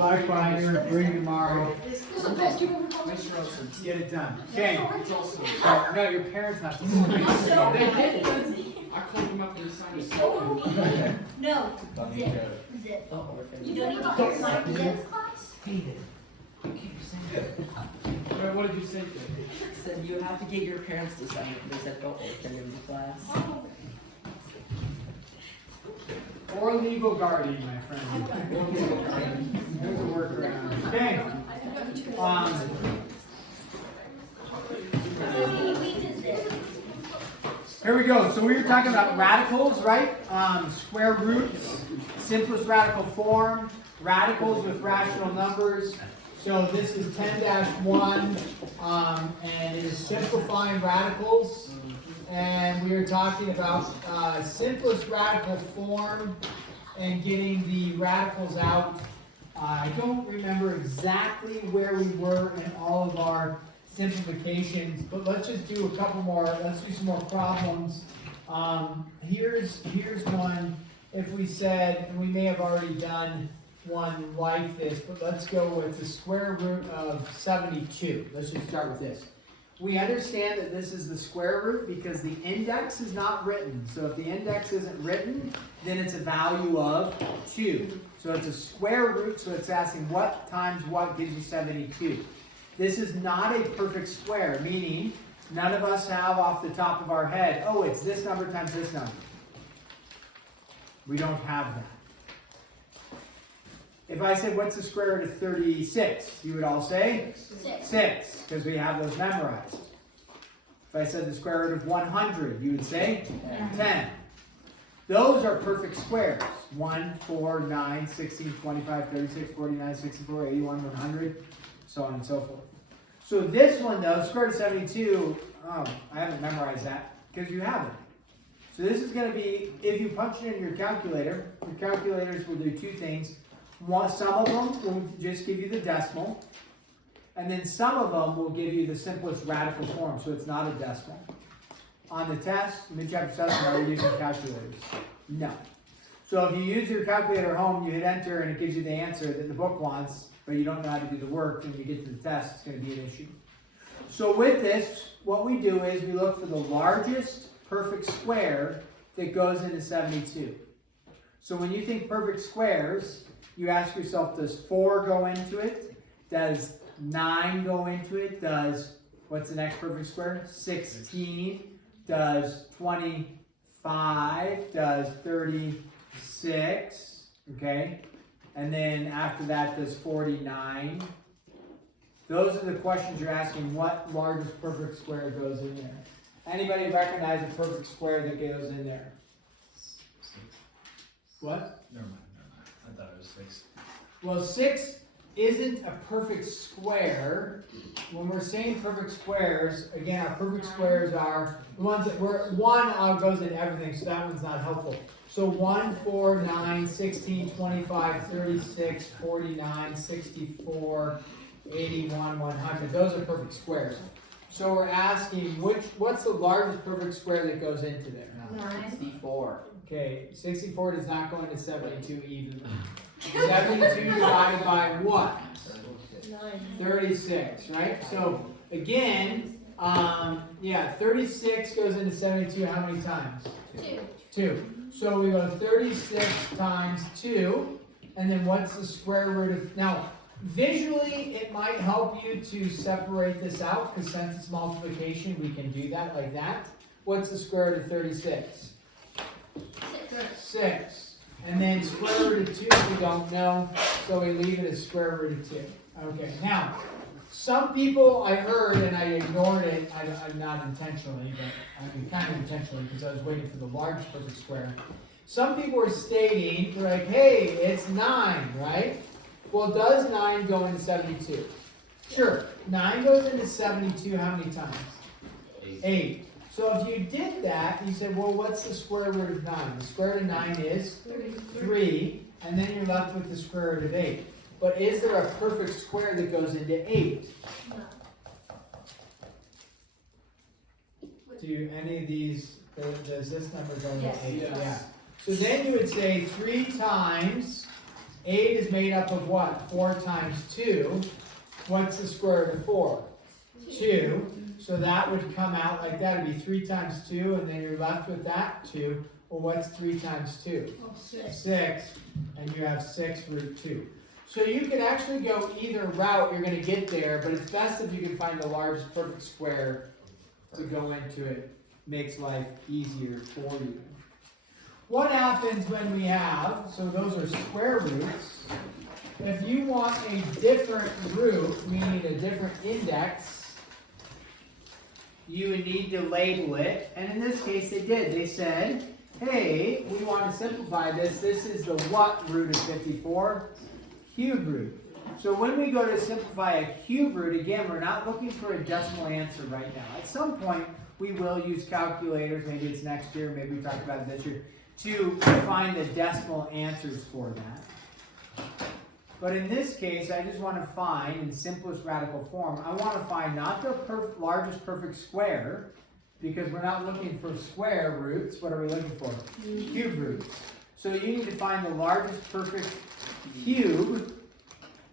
black binder, bring tomorrow. Mr. Olson. Get it done. Okay. It's also. No, your parents have to sign it. They did. I called them up and signed a statement. No, zip. You don't need to get my zip class? Wait, what did you say to me? Said you have to get your parents to sign it. They said don't send him to class. Or legal guardian, my friend. Or legal guardian. There's a workaround. Okay. Here we go. So we were talking about radicals, right? Square roots, simplest radical form, radicals with rational numbers. So this is 10-1, and it is simplifying radicals. And we are talking about simplest radical form and getting the radicals out. I don't remember exactly where we were in all of our simplifications, but let's just do a couple more. Let's do some more problems. Here's one. If we said, and we may have already done one like this, but let's go with the square root of 72. Let's just start with this. We understand that this is the square root because the index is not written. So if the index isn't written, then it's a value of 2. So it's a square root, so it's asking what times what gives you 72. This is not a perfect square, meaning none of us have off the top of our head, oh, it's this number times this number. We don't have that. If I said, what's the square root of 36? You would all say? 6, because we have those memorized. If I said the square root of 100, you would say? 10. Those are perfect squares. 1, 4, 9, 16, 25, 36, 49, 64, 81, 100, so on and so forth. So this one, though, square root of 72, oh, I haven't memorized that, because you haven't. So this is going to be, if you punch it in your calculators will do two things. Some of them will just give you the decimal, and then some of them will give you the simplest radical form, so it's not a decimal. On the test, mid-chapter 7, are you using calculators? No. So if you use your calculator at home, you hit enter, and it gives you the answer that the book wants, but you don't know how to do the work, and you get to the test, it's going to be an issue. So with this, what we do is we look for the largest perfect square that goes into 72. So when you think perfect squares, you ask yourself, does 4 go into it? Does 9 go into it? Does, what's the next perfect square? 16. Does 25? Does 36? Okay. And then after that, does 49? Those are the questions you're asking, what largest perfect square goes in there? Anybody recognize a perfect square that goes in there? What? Never mind. I thought it was 6. Well, 6 isn't a perfect square. When we're saying perfect squares, again, our perfect squares are the ones that were 1 goes in everything, so that one's not helpful. So 1, 4, 9, 16, 25, 36, 49, 64, 81, 100. Those are perfect squares. So we're asking what's the largest perfect square that goes into there? 64. Okay, 64 does not go into 72 either. 72 divided by what? 36, right? So again, 36 goes into 72 how many times? 2. So we go 36 times 2, and then what's the square root of, now visually it might help you to separate this out, because since it's multiplication we can do that like that. What's the square root of 36? 6. And then square root of 2 we don't know, so we leave it as square root of 2. Okay, now, some people I heard, and I ignored it, I'm not intentionally, but I mean kind of intentionally, because I was waiting for the largest perfect square. Some people were stating, they're like, hey, it's 9, right? Well, does 9 go into 72? Sure, 9 goes into 72 how many times? 8. So if you did that, you said, well, what's the square root of 9? The square root of 9 is 3, and then you're left with the square root of 8. But is there a perfect square that goes into 8? Do any of these, does this number go into 8? Yes. Yeah. So then you would say 3 times 8 is made up of what? 4 times 2. What's the square root of 4? 2. So that would come out like that. It would be 3 times 2, and then you're left with that 2. Well, what's 3 times 2? 6. And you have 6 root 2. So you could actually go either route, you're going to get there, but it's best if you can find the largest perfect square to go into it. Makes life easier for you. What happens when we have, so those are square roots. If you want a different root, meaning a different index, you would need to label it. And in this case, they did. They said, hey, we want to simplify this. This is the what root of 54? Cube root. So when we go to simplify a cube root, again, we're not looking for a decimal answer right now. At some point, we will use calculators. Maybe it's next year. Maybe we talk about it this year. To find the decimal answers for that. But in this case, I just want to find, in simplest radical form, I want to find not the largest perfect square, because we're not looking for square roots. What are we looking for? Cube roots. So you need to find the largest perfect cube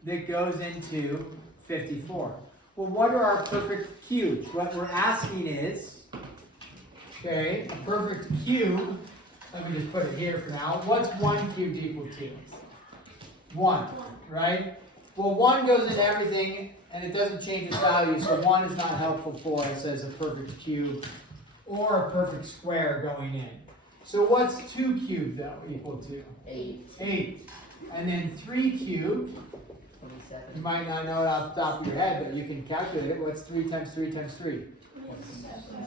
that goes into 54. Well, what are our perfect cubes? What we're asking is, okay, a perfect cube. Let me just put it here for now. What's 1 cubed equal to? 1, right? Well, 1 goes into everything, and it doesn't change its value, so 1 is not helpful for us as a perfect cube or a perfect square going in. So what's 2 cubed, though, equal to? 8. 8. And then 3 cubed, 27. you might not know it off the top of your head, but you can calculate it. What's 3 times 3 times 3?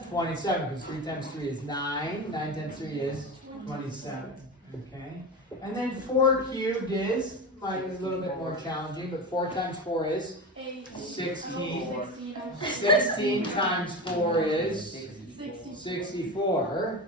27, because 3 times 3 is 9. 9 times 3 is 27, okay? And then 4 cubed is, might be a little bit more challenging, but 4 times 4 is 16. 16 times 4 is 64,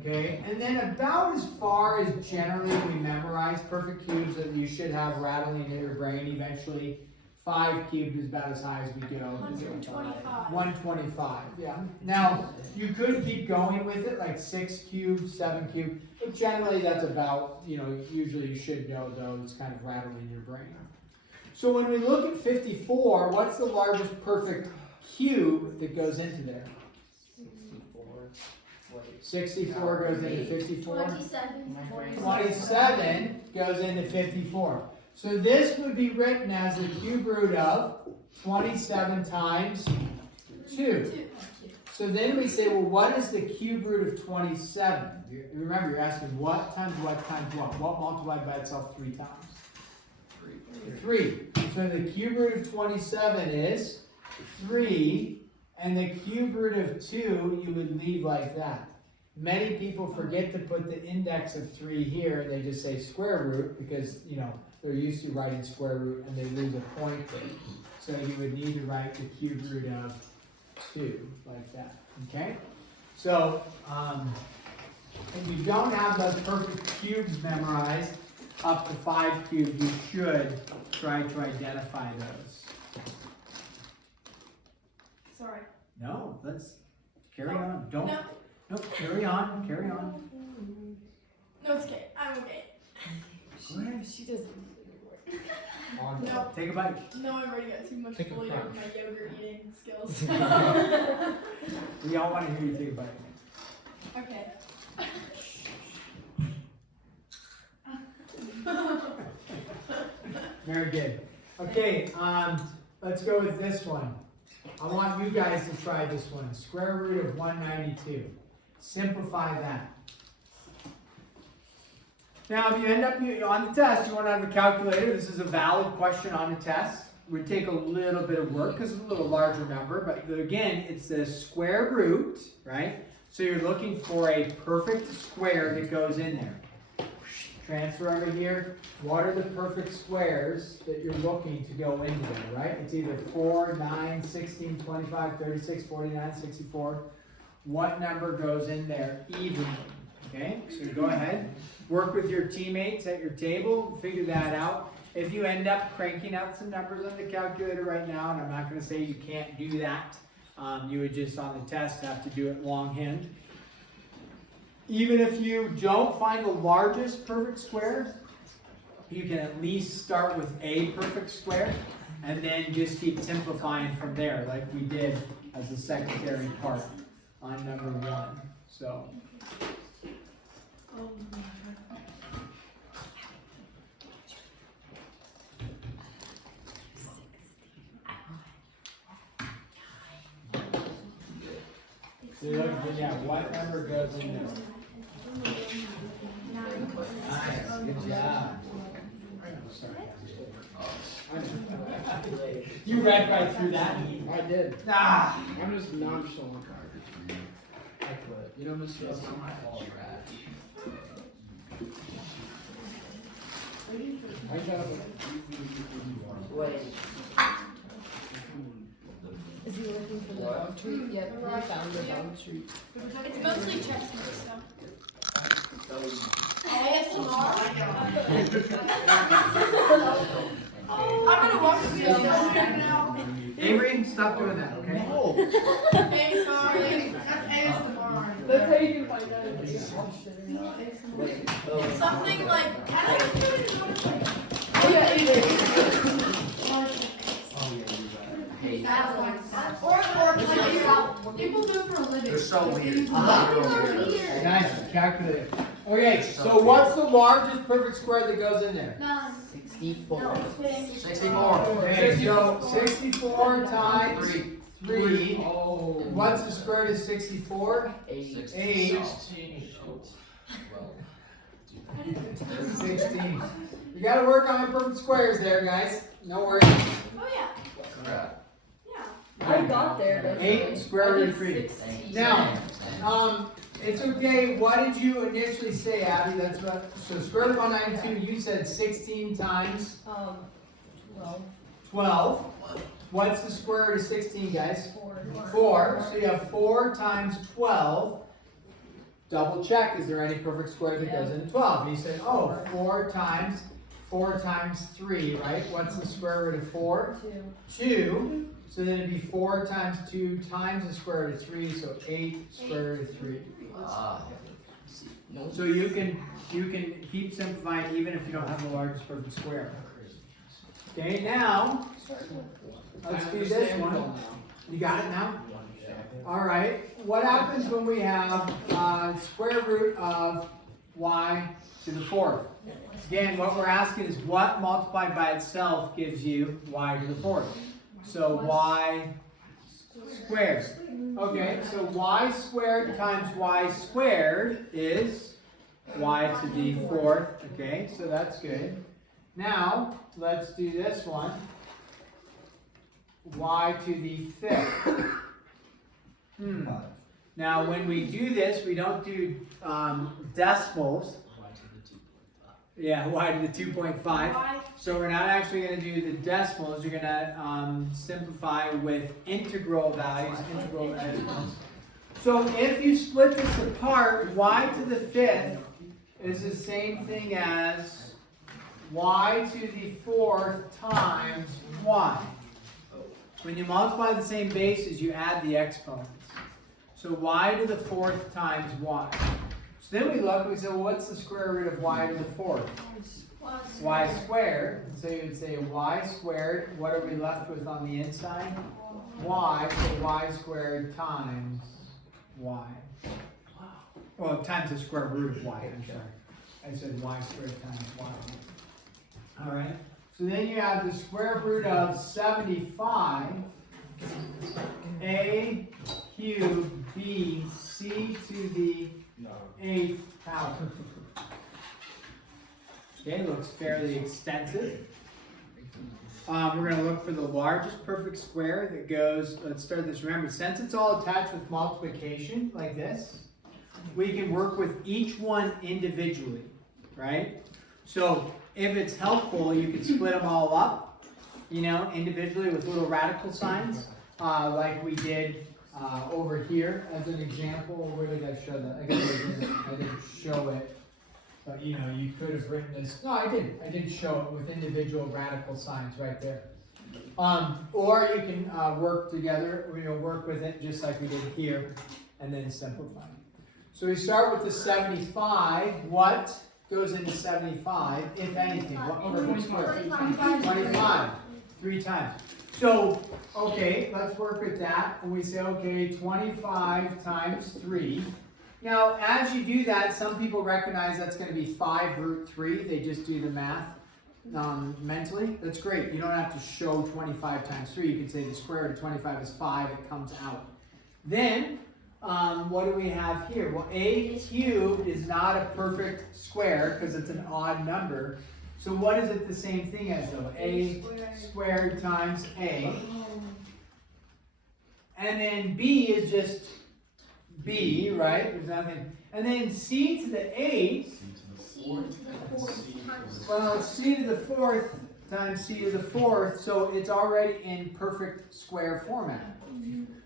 okay? And then about as far as generally we memorize perfect cubes that you should have rattling in your brain eventually. 5 cubed is about as high as we go. 125. 125, yeah. Now, you could keep going with it, like 6 cubed, 7 cubed, but generally that's about, usually you should know those kind of rattle in your brain. So when we look at 54, what's the largest perfect cube that goes into there? 64 goes into 54. 27 goes into 54. So this would be written as the cube root of 27 times 2. So then we say, well, what is the cube root of 27? Remember, you're asking what times what times what? What multiplied by itself 3 times? 3. So the cube root of 27 is 3, and the cube root of 2 you would leave like that. Many people forget to put the index of 3 here, and they just say square root because, they're used to writing square root and they lose a point there. So you would need to write the cube root of 2 like that, okay? So, if you don't have those perfect cubes memorized, up to 5 cubed, you should try to identify those. Sorry. No, let's carry on. Don't. No. No, carry on. Carry on. No, it's okay. I'm okay. Go ahead. She doesn't. No. Take a bite. No, I've already got too much Take a bullied over crunch. my yogurt eating skills. We all want to hear you take a bite. Okay. Very good. Okay, let's go with this one. I want you guys to try this one. Square root of 192. Simplify that. Now, if you end up on the test, you want to have a calculator. This is a valid question on the test. It would take a little bit of work because it's a little larger number. But again, it's the square root, right? So you're looking for a perfect square that goes in there. Transfer over here. What are the perfect squares that you're looking to go into there, right? It's either 4, 9, 16, 25, 36, 49, 64. What number goes in there evenly? Okay, so go ahead. Work with your teammates at your table. Figure that out. If you end up cranking out some numbers on the calculator right now, and I'm not going to say you can't do that, you would just on the test have to do it longhand. Even if you don't find the largest perfect square, you can at least start with a perfect square and then just keep simplifying from there, like we did as a secondary part on number 1. So. So you're looking, yeah, what number goes in there? Nice, good job. Sorry. You read right through that. I did. Ah. I'm just nonchalant. I quit. You know, Mr. That's not my fault. I got up. Wait. Is he looking for the dog treat? Yep, he found the dog treat. It's mostly chest and stuff. I'm gonna walk with you now. Avery, stop doing that, okay? Hey, sorry. That's ASMR. That's how you can find out if it's Wait. It's something like, I don't know what it's like. Oh yeah, either. Or people do it for a living. They're so weird. Nice, calculator. Okay, so what's the largest perfect square that goes in there? 64. 64. Okay, so 64 times 3. Oh. What's the square root of 64? 8. 8. 16. You gotta work on your perfect squares there, guys. No worries. Oh, yeah. Yeah. I got there, but 8 square root of 3. 16. Now, it's okay. What did you initially say, Abby? That's what. So square root of 192. You said 16 times 12. 12. What's the square root of 16, guys? 4. 4. So you have 4 times 12. Double check. Is there any perfect square that goes into 12? And you said, oh, 4 times 3, right? What's the square root of 4? 2. 2. So then it'd be 4 times 2 times the square root of 3, so 8 square root of 3. So you can keep simplifying even if you don't have the largest perfect square. Okay, now let's do this one. You got it now? All right. What happens when we have square root of y to the 4th? Again, what we're asking is what multiplied by itself gives you y to the 4th. So y squared. Okay, so y squared times y squared is y to the 4th. Okay, so that's good. Now, let's do this one. Y to the 5th. Now, when we do this, we don't do decimals. Yeah, y to the 2.5. So we're not actually going to do the decimals. You're going to simplify with integral values, integral exponents. So if you split this apart, y to the 5th is the same thing as y to the 4th times y. When you multiply the same bases, you add the exponents. So y to the 4th times y. So then we look, we say, well, what's the square root of y to the 4th? Y squared. So you would say y squared. What are we left with on the inside? Y, so y squared times y. Well, times the square root of y, I'm sorry. I said y squared times y. All right. So then you have the square root of 75, a cubed b c to the 8th power. Okay, looks fairly extensive. We're going to look for the largest perfect square that goes, let's start this. Remember, since it's all attached with multiplication, like this, we can work with each one individually, right? So, if it's helpful, you can split them all up, individually with little radical signs, like we did over here as an example. Where did I show that? I didn't show it. But you could have written this. No, I did. I did show it with individual radical signs right there. Or you can work together, work with it just like we did here, and then simplify. So we start with the 75. What goes into 75, if anything? What perfect square? 25. 25. 3 times. So, okay, let's work with that. And we say, okay, 25 times 3. Now, as you do that, some people recognize that's going to be 5 root 3. They just do the math mentally. That's great. You don't have to show 25 times 3. You can say the square root of 25 is 5. It comes out. Then, what do we have here? Well, a cubed is not a perfect square because it's an odd number. So what is it the same thing as though? A squared times A. And then B is just B, right? There's nothing. And then C to the 8. Well, it's C to the 4th times C to the 4th. So it's already in perfect square format.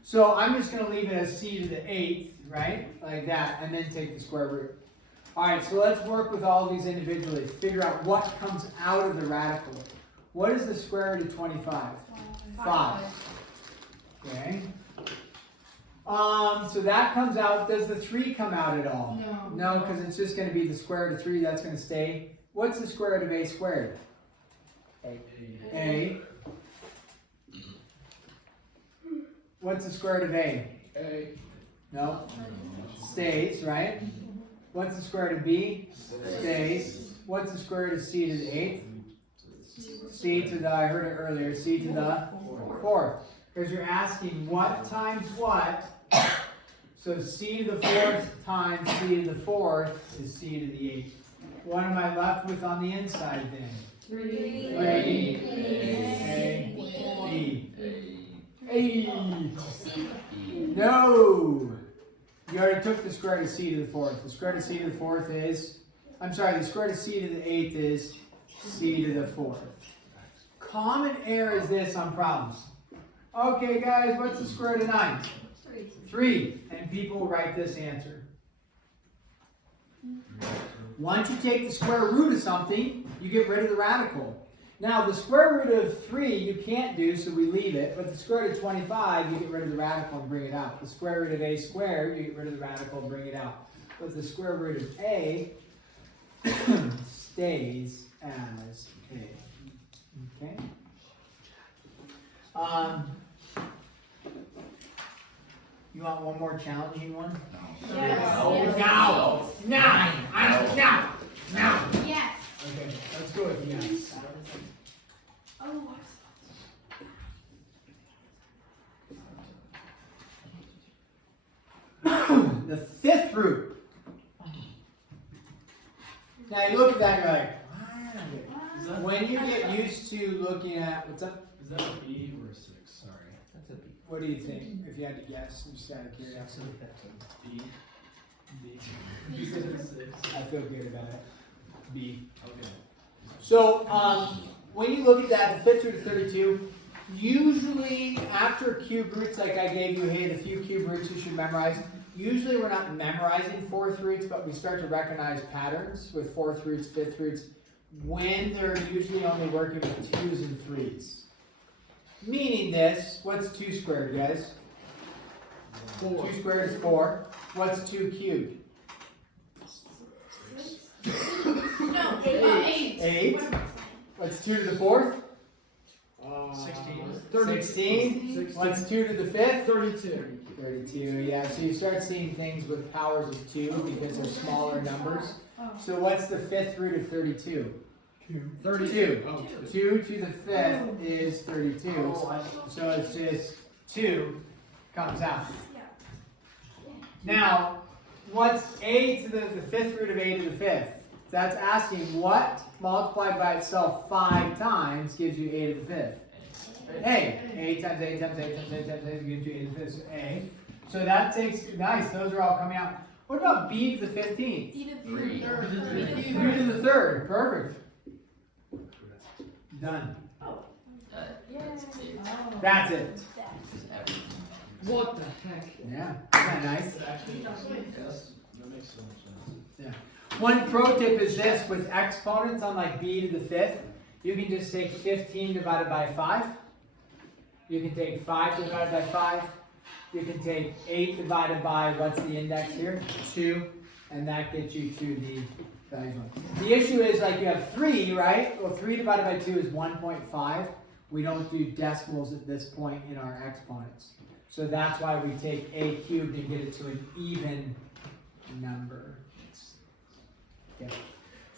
So I'm just going to leave it as C to the 8th, right? Like that. And then take the square root. Alright, so let's work with all of these individually. Figure out what comes out of the radical. What is the square root of 25? 5. Okay. So that comes out. Does the 3 come out at all? No. No, because it's just going to be the square root of 3. That's going to stay. What's the square root of a squared? A. What's the square root of a? A. No. Stays, right? What's the square root of b? Stays. What's the square root of c to the 8th? C to the, I heard it earlier, c to the 4th. Because you're asking what times what. So c to the 4th times c to the 4th is c to the 8th. What am I left with on the inside then? 3. A. No! You already took the square root of c to the 4th. The square root of c to the 4th is, I'm sorry, the square root of c to the 8th is c to the 4th. Common error is this on problems. Okay, guys, what's the square root of 9? 3. And people will write this answer. Once you take the square root of something, you get rid of the radical. Now, the square root of 3 you can't do, so we leave it. But the square root of 25, you get rid of the radical and bring it out. The square root of a squared, you get rid of the radical and bring it out. But the square root of a stays as a. Okay? You want one more challenging one? Yes. Now! Now! Yes. Okay, let's go with you guys. Oh, The 5th root. Now you look at that and you're like, wow. When you get used to looking at, what's up? Is that a B or a 6? Sorry. That's a B. What do you think? If you had to guess, just out of curiosity. B. B. You said a 6. I feel good about it. B. Okay. So, when you look at that, the 5th root of 32, usually after cube roots, like I gave you, hey, the few cube roots you should memorize. Usually we're not memorizing 4th roots, but we start to recognize patterns with 4th roots, 5th roots, when they're usually only working with 2s and 3s. Meaning this, what's 2 squared, guys? 2 squared is 4. What's 2 cubed? no, 8. 8. What's 2 to the 4th? 16. 16. What's 2 to the 5th? 32. 32, yeah. So you start seeing things with powers of 2 because they're smaller numbers. So what's the 5th root of 32? 32. Oh, 2 to the 5th is 32. So it's just 2 comes out. Now, what's a to the 5th root of a to the 5th? That's asking what multiplied by itself 5 times gives you a to the 5th. A. A times A times A times A times A gives you a to the 5th. So A. So that takes, nice, those are all coming out. What about b to the 15th? B to the 3rd. B to the 3rd. Perfect. Done. That's it. What the heck? Yeah. Isn't that nice? Actually, yes. That makes so much sense. Yeah. One pro tip is this, with exponents on like b to the 5th, you can just take 15 divided by 5. You can take 5 divided by 5. You can take 8 divided by, what's the index here? 2. And that gets you to the That is one. The issue is like you have 3, right? Well, 3 divided by 2 is 1.5. We don't do decimals at this point in our exponents. So that's why we take a cubed and get it to an even number. Okay.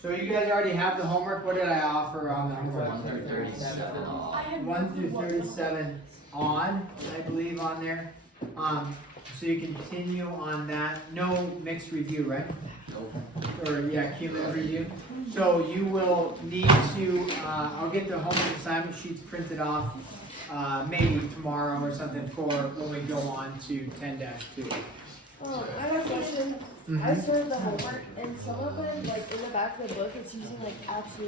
So you guys already have the homework. What did I offer on the homework? 1 through 37 off. I had 1 through 37 on, I believe, on there. So you continue on that. No mixed review, right? Nope. Or yeah, cumulative review. So you will need to, I'll get the homework assignment sheets printed off maybe tomorrow or something for when we go on to 10-2. I have a question. I started the homework, and some of them, like in the back of the book, it's using like absolute